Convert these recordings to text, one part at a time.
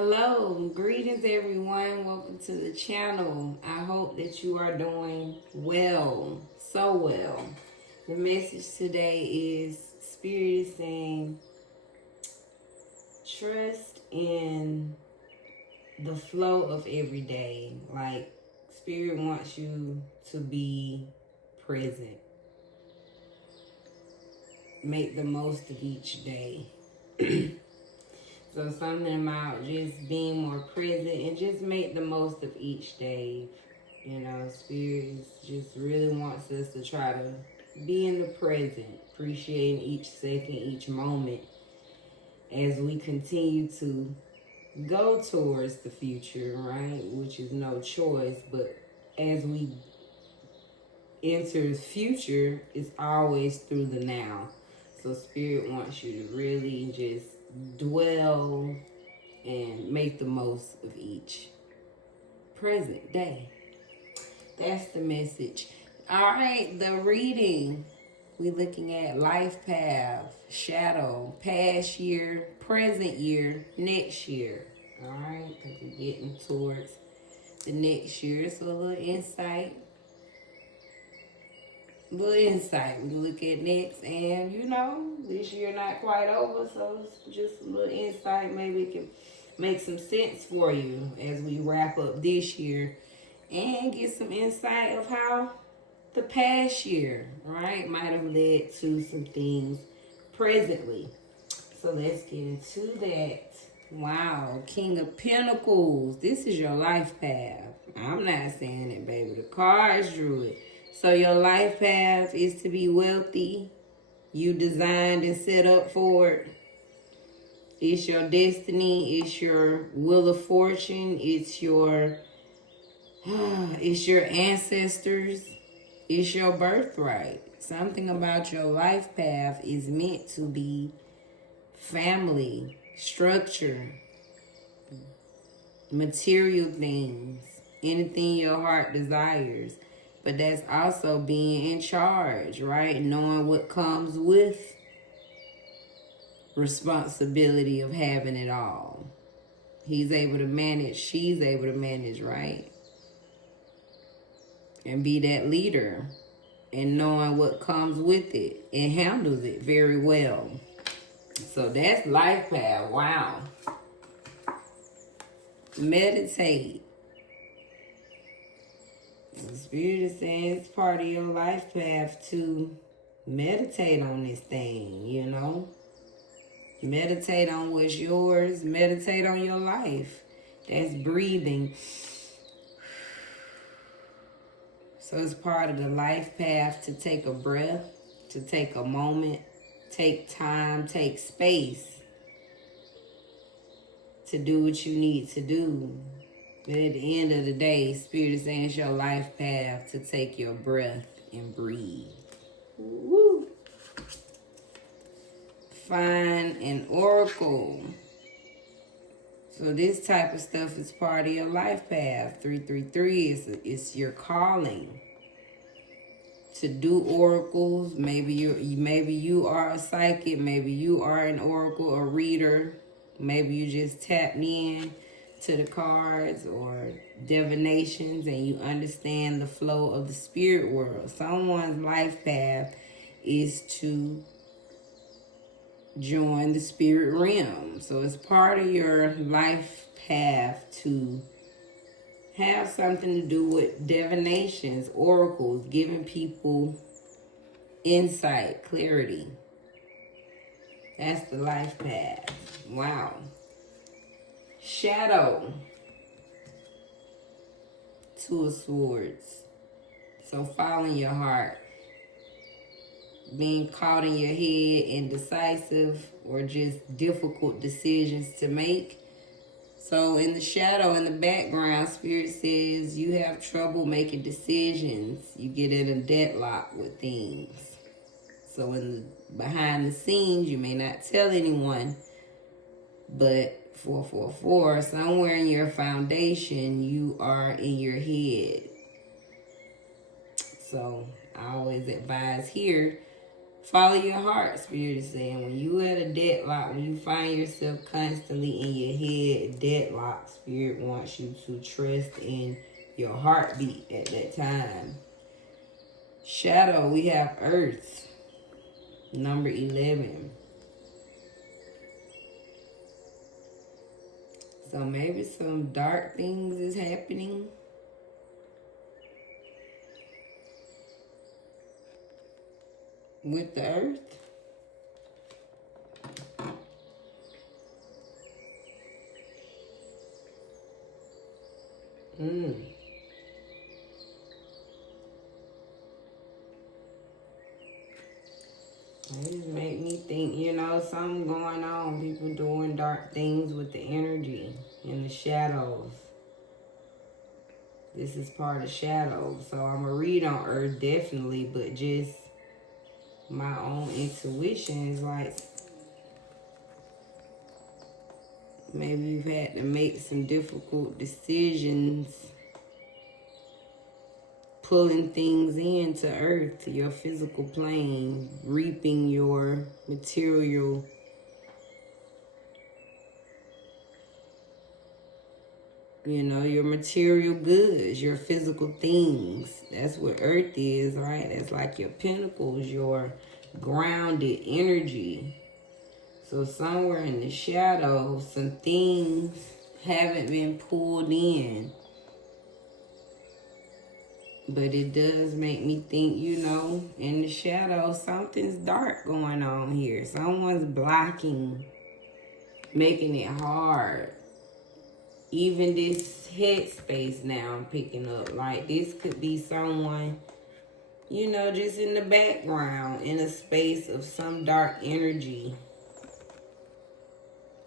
Hello, greetings everyone. Welcome to the channel. I hope that you are doing well, so well. The message today is Spirit is saying, trust in the flow of every day. Like, Spirit wants you to be present. Make the most of each day. So something about just being more present and just make the most of each day. You know, Spirit just really wants us to try to be in the present, appreciating each second, each moment as we continue to go towards the future, right? Which is no choice, but as we enter the future, it's always through the now. So Spirit wants you to really just dwell and make the most of each present day. That's the message. All right, the reading. We're looking at life path, shadow, past year, present year, next year. All right, because we're getting towards the next year. So a little insight. We look at next, and this year not quite over, so it's just a little insight. Maybe it can make some sense for you as we wrap up this year and get some insight of how the past year, right, might have led to some things presently. So let's get into that. Wow, King of Pentacles. This is your life path. I'm not saying it, baby. The cards drew it. So your life path is to be wealthy. You designed and set up for it. It's your destiny. It's your wheel of fortune. It's your ancestors. It's your birthright. Something about your life path is meant to be family, structure, material things, anything your heart desires. But that's also being in charge, right? Knowing what comes with responsibility of having it all. He's able to manage, she's able to manage, right? And be that leader and knowing what comes with it and handles it very well. So that's life path. Wow. Meditate. The Spirit is saying it's part of your life path to meditate on this thing, Meditate on what's yours. Meditate on your life. That's breathing. So it's part of the life path to take a breath, to take a moment, take time, take space to do what you need to do. But at the end of the day, Spirit is saying it's your life path to take your breath and breathe. Woo. Find an oracle. So this type of stuff is part of your life path. 333 is your calling to do oracles. Maybe you are a psychic. Maybe you are an oracle, a reader. Maybe you just tapped in to the cards or divinations and you understand the flow of the spirit world. Someone's life path is to join the spirit realm. So it's part of your life path to have something to do with divinations, oracles, giving people insight, clarity. That's the life path. Wow. Shadow. Two of Swords. So following your heart. Being caught in your head, indecisive, or just difficult decisions to make. So in the shadow, in the background, Spirit says you have trouble making decisions. You get in a deadlock with things. So behind the scenes, you may not tell anyone, but 444, somewhere in your foundation, you are in your head. So I always advise here, Follow your heart, Spirit is saying. When you at a deadlock, when you find yourself constantly in your head deadlock, Spirit wants you to trust in your heartbeat at that time. Shadow, we have Earth, number 11. So maybe some dark things is happening. With the Earth. It just make me think, something going on. People doing dark things with the energy and the shadows. This is part of shadows. So I'm going to read on Earth definitely, but just my own intuition is like maybe you've had to make some difficult decisions, pulling things into Earth, your physical plane, reaping your material your material goods, your physical things. That's what Earth is, right? That's like your pinnacles, your grounded energy. So somewhere in the shadows, some things haven't been pulled in. But it does make me think, in the shadows, something's dark going on here. Someone's blocking, making it hard. Even this headspace now I'm picking up. Like this could be someone, just in the background, in a space of some dark energy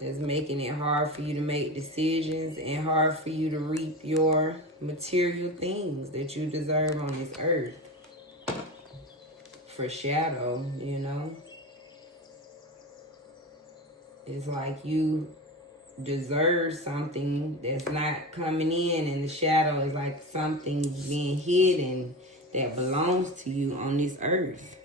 that's making it hard for you to make decisions and hard for you to reap your material things that you deserve on this earth. For shadow, it's like you deserve something that's not coming in, and the shadow is like something being hidden that belongs to you on this earth.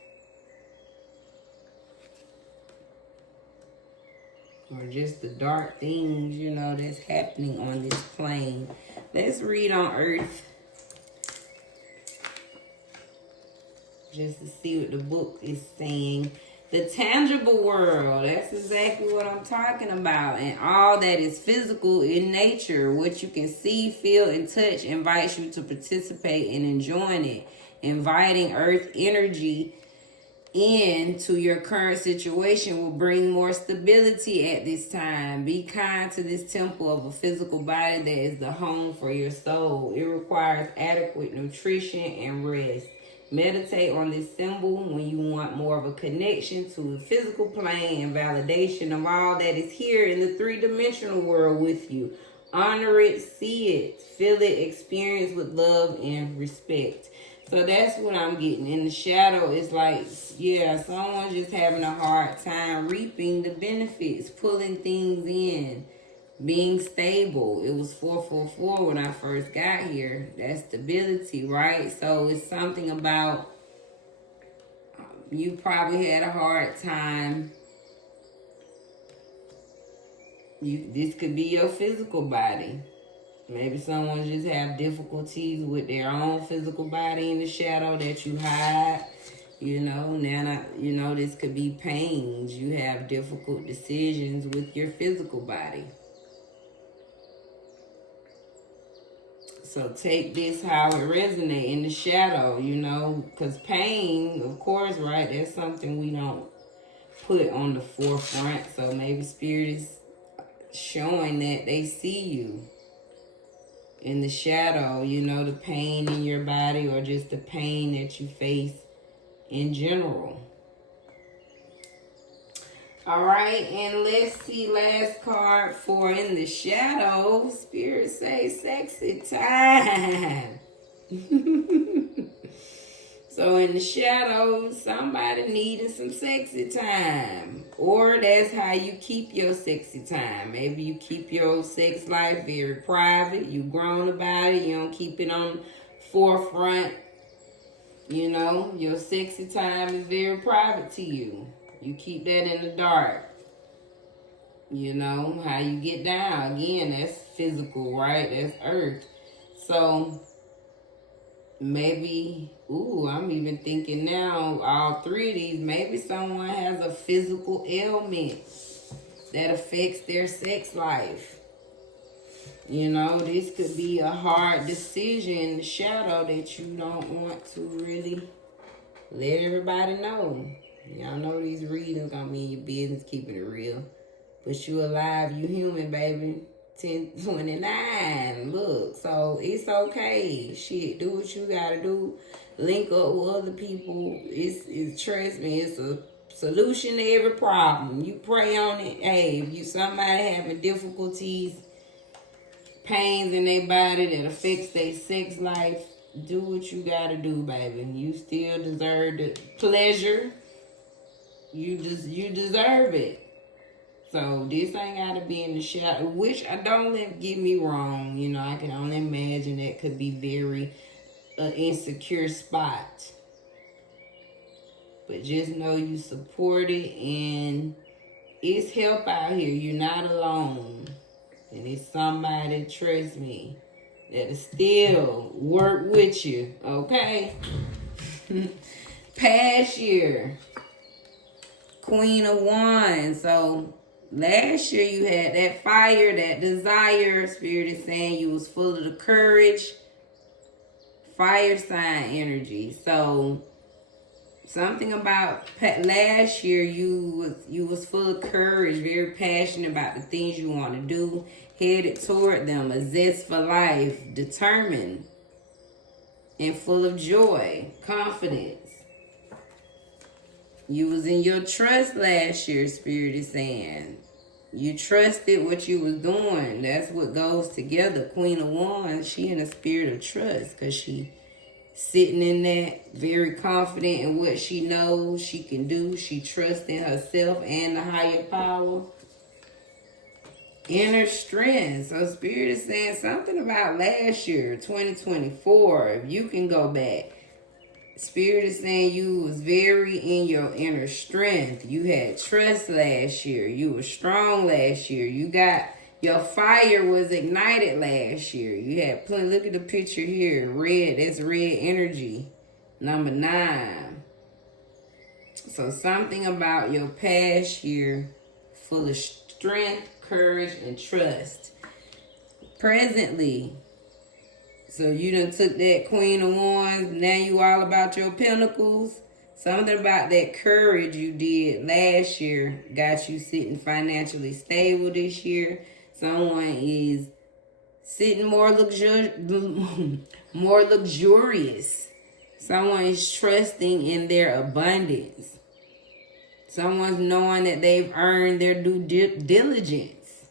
Or just the dark things, that's happening on this plane. Let's read on Earth. Just to see what the book is saying. The tangible world, that's exactly what I'm talking about. And all that is physical in nature, what you can see, feel, and touch, invites you to participate in enjoying it. Inviting earth energy into your current situation will bring more stability at this time. Be kind to this temple of a physical body that is the home for your soul. It requires adequate nutrition and rest. Meditate on this symbol when you want more of a connection to the physical plane and validation of all that is here in the three-dimensional world with you. Honor it, see it, feel it, experience with love and respect. So that's what I'm getting. In the shadow, it's like, someone's just having a hard time reaping the benefits, pulling things in, being stable. It was 444 when I first got here. That's stability, right? So it's something about you probably had a hard time. This could be your physical body. Maybe someone just have difficulties with their own physical body in the shadow that you hide. Now, this could be pains. You have difficult decisions with your physical body. So take this how it resonates in the shadow, because pain, of course, right, that's something we don't put on the forefront. So maybe Spirit is showing that they see you in the shadow, the pain in your body or just the pain that you face in general. All right, and let's see, last card for in the shadow. Spirit say sexy time. So in the shadows, somebody needing some sexy time. Or that's how you keep your sexy time. Maybe you keep your sex life very private. You grown about it. You don't keep it on forefront. You know, your sexy time is very private to you. You keep that in the dark. You know, how you get down. Again, that's physical, right? That's earth. So, maybe, I'm even thinking now, all three of these, maybe someone has a physical ailment that affects their sex life. You know, this could be a hard decision in the shadow that you don't want to really let everybody know. Y'all know these readings gonna be in your business, keeping it real. But you alive, you human, baby. 1029. Look, so it's okay. Shit, do what you gotta do. Link up with other people. It's trust me, it's a solution to every problem. You pray on it. Hey, if you somebody having difficulties, pains in their body that affects their sex life, do what you gotta do, baby. You still deserve the pleasure. You deserve it. So this ain't gotta be in the shadow, which I don't get me wrong. You know, I can only imagine that could be very insecure spot. But just know you support it, and it's help out here. You're not alone. And it's somebody, trust me, that'll still work with you, okay? Past year, Queen of Wands. So last year you had that fire, that desire. Spirit is saying you was full of the courage, fire sign energy. So something about last year, you was full of courage, very passionate about the things you want to do, headed toward them, a zest for life, determined, and full of joy, confidence. You was in your trust last year, Spirit is saying. You trusted what you was doing. That's what goes together. Queen of Wands, she in a spirit of trust because she sitting in that, very confident in what she knows she can do. She trusts in herself and the higher power. Inner strength. So Spirit is saying something about last year, 2024. If you can go back, Spirit is saying you was very in your inner strength. You had trust last year. You were strong last year. Your fire was ignited last year. You had plenty. Look at the picture here. Red. That's red energy. Number 9. So something about your past year full of strength, courage, and trust. Presently. So you done took that Queen of Wands. Now you all about your pentacles. Something about that courage you did last year got you sitting financially stable this year. Someone is sitting more luxurious. Someone is trusting in their abundance. Someone's knowing that they've earned their due diligence.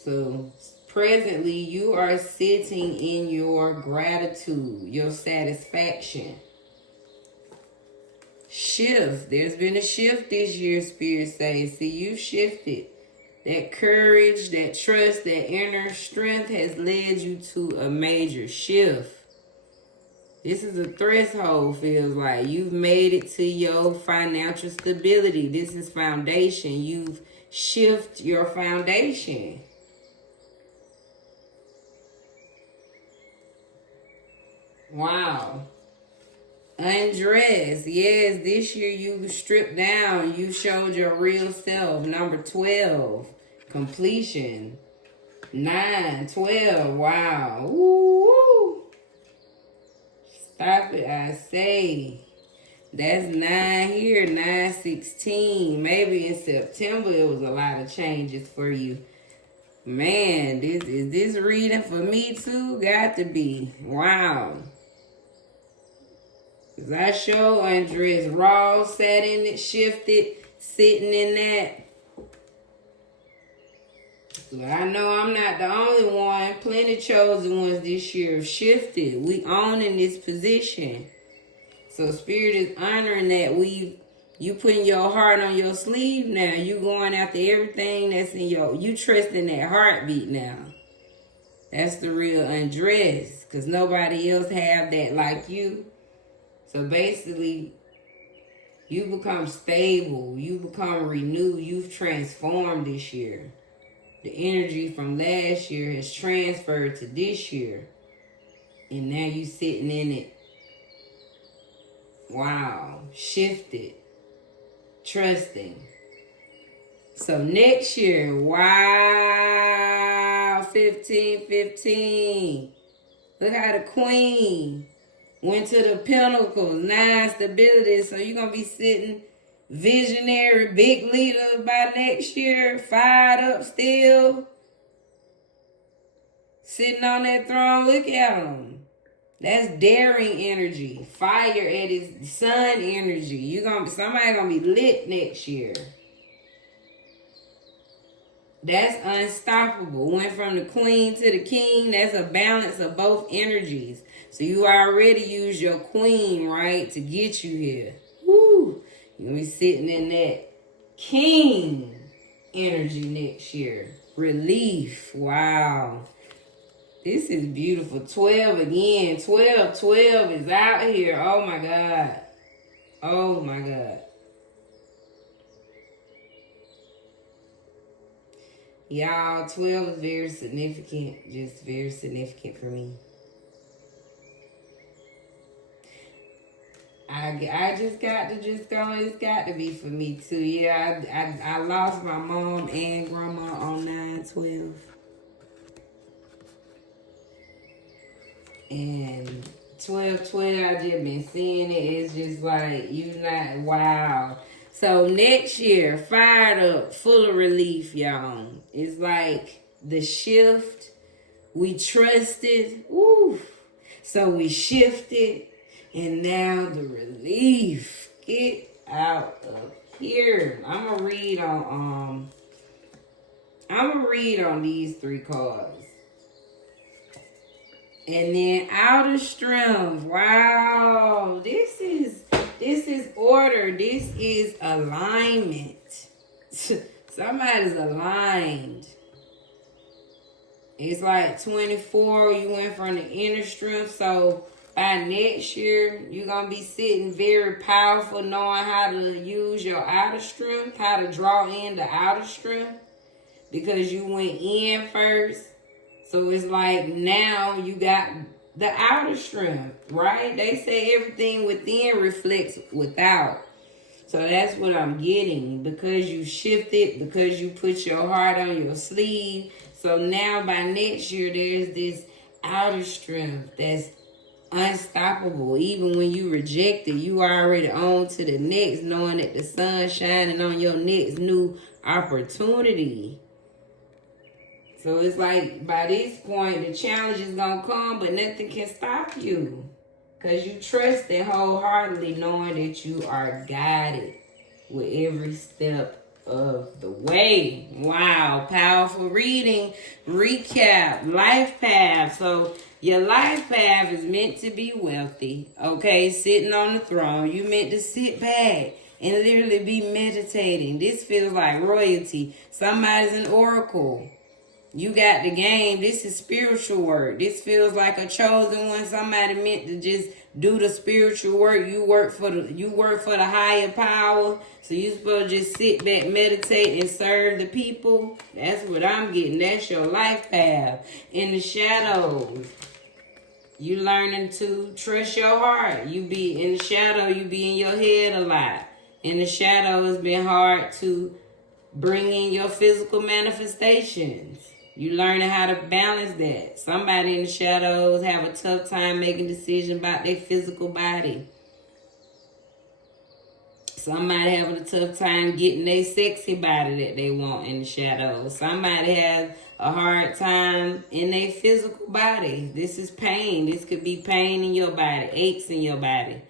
So presently, you are sitting in your gratitude, your satisfaction. Shift. There's been a shift this year, Spirit says. See, you shifted. That courage, that trust, that inner strength has led you to a major shift. This is a threshold, feels like. You've made it to your financial stability. This is foundation. You've shifted your foundation. Wow. Undressed. Yes, this year you stripped down. You showed your real self. Number 12. Completion. 9, 12. Wow. Woo. Stop it, I say. That's 9 here. 9, 16. Maybe in September it was a lot of changes for you. Man, is this reading for me too? Got to be. Wow. I show undressed, raw, sat in it, shifted, sitting in that. But I know I'm not the only one. Plenty chosen ones this year have shifted. We own in this position. So Spirit is honoring that. You putting your heart on your sleeve now. You going after everything that's in you trusting that heartbeat now. That's the real undress. Because nobody else have that like you. So basically, you become stable. You become renewed. You've transformed this year. The energy from last year has transferred to this year. And now you sitting in it. Wow. Shifted. Trusting. So next year, wow. 15. Look how the Queen went to the Pentacles. 9 stability. So you're going to be sitting visionary, big leader by next year. Fired up still. Sitting on that throne. Look at him. That's daring energy. Fire at his sun energy. Somebody gonna be lit next year. That's unstoppable. Went from the Queen to the King. That's a balance of both energies. So you already used your Queen, right, to get you here. Woo! You're gonna be sitting in that King energy next year. Relief. Wow. This is beautiful. 12 again. 12 is out here. Oh my God. Oh my God. Y'all, 12 is very significant. Just very significant for me. I just got to just go. It's got to be for me too. Yeah, I lost my mom and grandma on 9/12. And 12/12, I just been seeing it. It's just like, wow. So next year, fired up, full of relief, y'all. It's like the shift. We trusted. Woo. So we shifted. And now the relief. Get out of here. I'm gonna read on these 3 cards. And then outer strength. Wow. This is order. This is alignment. Somebody's aligned. It's like 24. You went from the inner strength. So by next year, you're going to be sitting very powerful, knowing how to use your outer strength, how to draw in the outer strength, because you went in first. So it's like now you got the outer strength, right? They say everything within reflects without. So that's what I'm getting. Because you shifted, because you put your heart on your sleeve. So now by next year, there's this outer strength that's unstoppable. Even when you reject it, you already on to the next, knowing that the sun's shining on your next new opportunity. So it's like by this point, the challenge is going to come, but nothing can stop you. Because you trust it wholeheartedly, knowing that you are guided with every step of the way. Wow, powerful reading. Recap, life path. So your life path is meant to be wealthy, okay? Sitting on the throne. You meant to sit back and literally be meditating. This feels like royalty. Somebody's an oracle. You got the game. This is spiritual work. This feels like a chosen one. Somebody meant to just do the spiritual work. You work for the higher power. So you supposed to just sit back, meditate, and serve the people. That's what I'm getting. That's your life path. In the shadows, you learning to trust your heart. You be in the shadow. You be in your head a lot. In the shadow, it's been hard to bring in your physical manifestations. You learning how to balance that. Somebody in the shadows have a tough time making decisions about their physical body. Somebody having a tough time getting their sexy body that they want in the shadows. Somebody has a hard time in their physical body. This is pain. This could be pain in your body, aches in your body.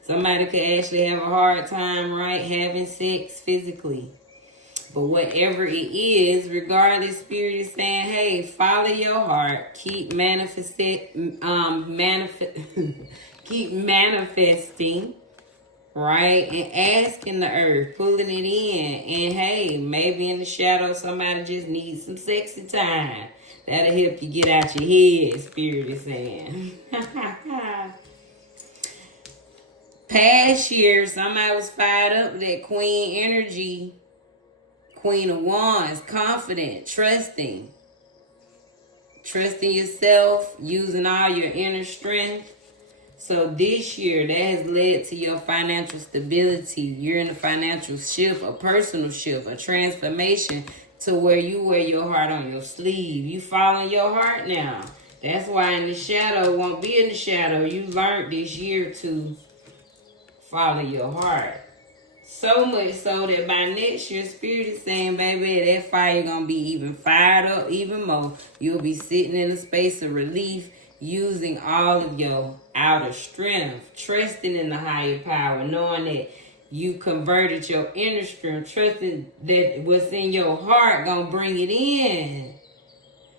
Somebody could actually have a hard time, right, having sex physically. But whatever it is, regardless, Spirit is saying, hey, follow your heart. Keep manifesting, keep manifesting, right? And asking the earth, pulling it in. And hey, maybe in the shadow, somebody just needs some sexy time. That'll help you get out your head, Spirit is saying. past year, somebody was fired up with that queen energy. Queen of Wands, confident, trusting yourself, using all your inner strength. So this year, that has led to your financial stability. You're in a financial shift, a personal shift, a transformation to where you wear your heart on your sleeve. You following your heart now. That's why in the shadow won't be in the shadow. You learned this year to follow your heart. So much so that by next year, Spirit is saying, baby, that fire gonna be even fired up even more. You'll be sitting in a space of relief, using all of your outer strength, trusting in the higher power, knowing that you converted your inner strength, trusting that what's in your heart gonna bring it in.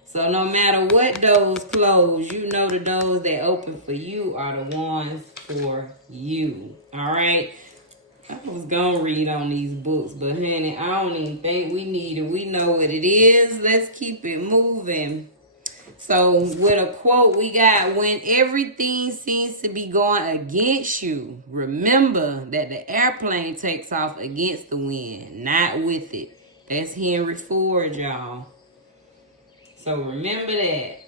So no matter what doors close, you know the doors that open for you are the ones for you. All right? I was going to read on these books, but honey, I don't even think we need it. We know what it is. Let's keep it moving. So with a quote we got, when everything seems to be going against you, remember that the airplane takes off against the wind, not with it. That's Henry Ford, y'all. So remember that.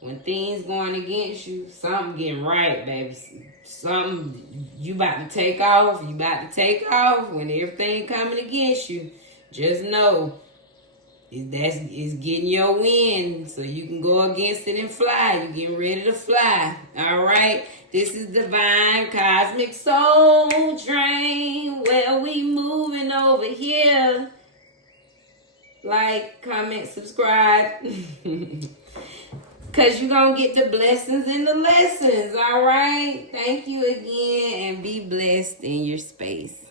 When things going against you, something getting right, baby. Something, you about to take off. You about to take off. When everything coming against you, just know it's getting your wind, so you can go against it and fly. You getting ready to fly. All right. This is Divine Cosmic Soul Train. Where we moving over here. Like, comment, subscribe. Because you're going to get the blessings and the lessons, all right? Thank you again, and be blessed in your space.